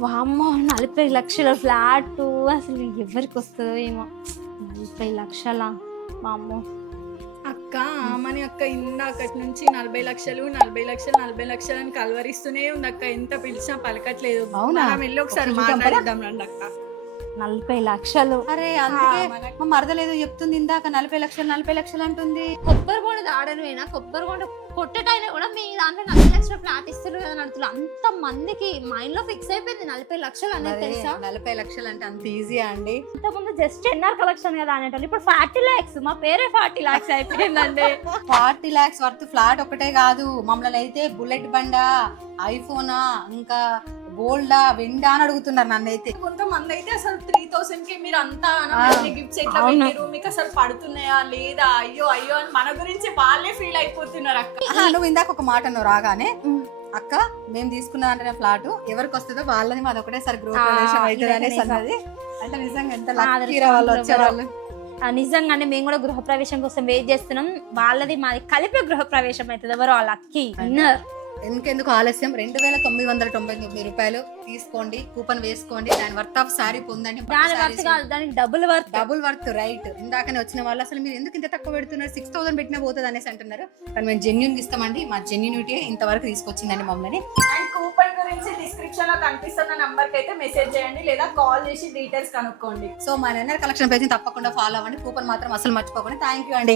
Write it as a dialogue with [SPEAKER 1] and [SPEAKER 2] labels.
[SPEAKER 1] వామ్మో నలభై లక్షల ఫ్లాట్. అసలు ఎవరికి వస్తుందో ఏమో. నలభై లక్షల? వామ్మో.
[SPEAKER 2] అక్క ఆమని అక్క ఇందాకటి నుంచి నలభై లక్షలు నలభై లక్షలు నలభై లక్షలు అని కలవరిస్తూనే ఉంది అక్క. ఎంత పిలిచినా పలకట్లేదు.
[SPEAKER 3] అవునా?
[SPEAKER 2] మనం వెళ్ళి ఒకసారి. మాట్లాడిద్దాం రండి అక్క
[SPEAKER 1] నలభై లక్షలు.
[SPEAKER 3] అరే అందుకే మా మరదలేదు చెప్తుంది ఇందాక నలభై లక్షలు నలభై లక్షలు అంటుంది.
[SPEAKER 1] కొబ్బరి కొండ దాడనివేనా? కొబ్బరి కొండ కొట్టటైనా కూడా మీ దాంట్లో నలభై లక్షల ఫ్లాట్ ఇస్తారు కదా నడుతులు అంత మందికి మైండ్లో ఫిక్స్ అయిపోయింది నలభై లక్షలు అనేది తెలుసా?
[SPEAKER 3] నలభై లక్షలు అంటే అంత ఈజీయా అండి?
[SPEAKER 1] ఇంతకుముందు జస్ట్ ఎన్ఆర్ కలెక్షన్ కదా అనేటోళ్ళు ఇప్పుడు ఫార్టీ లాక్స్. మా పేరే ఫార్టీ లాక్స్ అయిపోయిందండి.
[SPEAKER 3] ఫార్టీ లాక్స్ వర్త్ ఫ్లాట్ ఒకటే కాదు. మమ్మల్ని అయితే బుల్లెట్ బండా ఐఫోనా ఇంకా గోల్డా వెండా అని అడుగుతున్నారు నన్ను అయితే
[SPEAKER 2] కొంతమంది అయితే అసలు త్రీ థౌసండ్కి మీరు అంతా గిఫ్ట్స్ ఎట్లా. పెట్టారు మీకు అసలు పడుతున్నాయా లేదా? అయ్యో అయ్యో అని మన గురించి వాళ్ళే ఫీల్ అయిపోతున్నారు అక్క.
[SPEAKER 3] నువ్వు ఇందాక ఒక మాట నువ్వు రాగానే. అక్క మేము తీసుకున్న అంటే ఫ్లాట్ ఎవరికి వస్తుందో వాళ్ళని మాది ఒకటేసారి
[SPEAKER 1] ఆ,
[SPEAKER 3] ప్రవేశం అవుతుంది అనేసి. అన్నది అంటే నిజంగా ఎంత లక్కీ వాళ్ళు వచ్చేవాళ్ళు.
[SPEAKER 1] ఆ, నిజంగానే మేము కూడా గృహప్రవేశం కోసం వెయిట్ చేస్తున్నాం. వాళ్ళది మాది కలిపి గృహప్రవేశం అవుతుంది. ఎవరో అక్కి విన్నర్
[SPEAKER 3] ఇంకెందుకు ఆలస్యం? రెండు వేల తొమ్మిది వందల తొంభై తొమ్మిది రూపాయలు తీసుకోండి కూపన్ వేసుకోండి దాని వర్త్ ఆఫ్ సారీ పొందండి.
[SPEAKER 1] దాని వర్త్ కాదు దానికి double worth
[SPEAKER 3] double worth right ఇందాకనే వచ్చిన వాళ్ళు అసలు మీరు ఎందుకు ఇంత తక్కువ పెడుతున్నారు? సిక్స్ థౌసండ్ పెట్టినా పోతుంది అనేసి అంటున్నారు. కానీ మేము జెన్యున్ ఇస్తామండి. మా జెన్యునిటీ ఇంతవరకు తీసుకొచ్చిందండి మమ్మల్ని.
[SPEAKER 2] అండ్ కూపన్ గురించి డిస్క్రిప్షన్లో కనిపిస్తున్న నంబర్కి అయితే మెసేజ్ చేయండి లేదా కాల్ చేసి డీటెయిల్స్ కనుక్కోండి.
[SPEAKER 3] సో మా నెన్నర్ కలెక్షన్ పేజ్ తప్పకుండా ఫాలో అవ్వండి. కూపన్ మాత్రం అసలు మర్చిపోకండి. థ్యాంక్ యూ అండి.